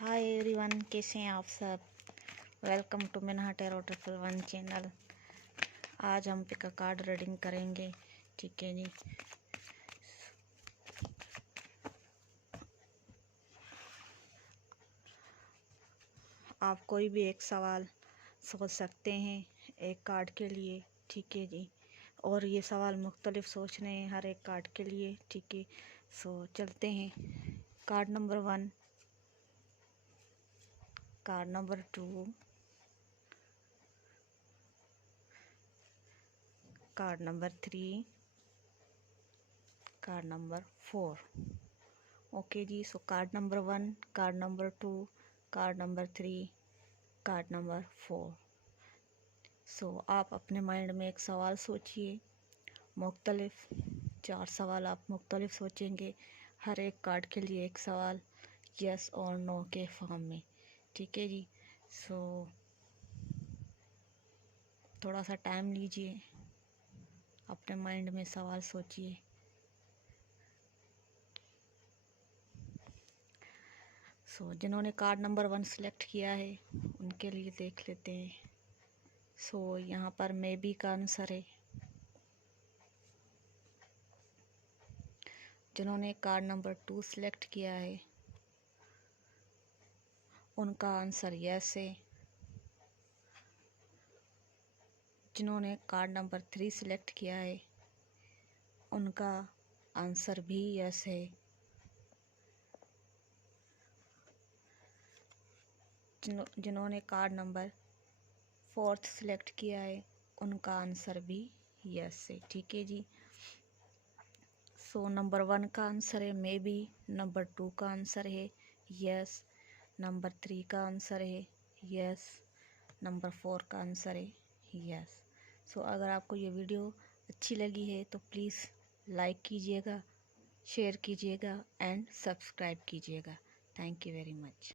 Hi everyone, कैसे हैं आप सब। Welcome to Minha tarot triple one channel. आज हम पिक अ कार्ड रीडिंग करेंगे, ठीक है जी। आप कोई भी एक सवाल सोच सकते हैं एक कार्ड के लिए, ठीक है जी। और ये सवाल मुख्तलिफ सोचने हैं हर एक कार्ड के लिए, ठीक है। सो चलते हैं। Card number 1, card number 2, card number 3, card number 4। Okay जी। So card number 1, card number 2, card number 3, card number 4। So आप अपने माइंड में एक सवाल सोचिए। मुख्तलिफ 4 सवाल आप मुख्तलिफ सोचेंगे, हर एक कार्ड के लिए एक सवाल यस और नो के फॉर्म में, ठीक है जी। सो थोड़ा सा टाइम लीजिए, अपने माइंड में सवाल सोचिए। सो जिन्होंने कार्ड नंबर 1 सिलेक्ट किया है उनके लिए देख लेते हैं। सो यहाँ पर मे बी का आंसर है। जिन्होंने कार्ड नंबर 2 सिलेक्ट किया है उनका आंसर यस है। जिन्होंने कार्ड नंबर 3 सिलेक्ट किया है उनका आंसर भी यस है। जिन्होंने कार्ड नंबर 4 सिलेक्ट किया है उनका आंसर भी यस है, ठीक है जी। सो नंबर 1 का आंसर है मे बी, नंबर 2 का आंसर है यस, नंबर 3 का आंसर है यस, नंबर 4 का आंसर है यस। सो अगर आपको ये वीडियो अच्छी लगी है तो प्लीज़ लाइक कीजिएगा, शेयर कीजिएगा एंड सब्सक्राइब कीजिएगा। Thank you very much.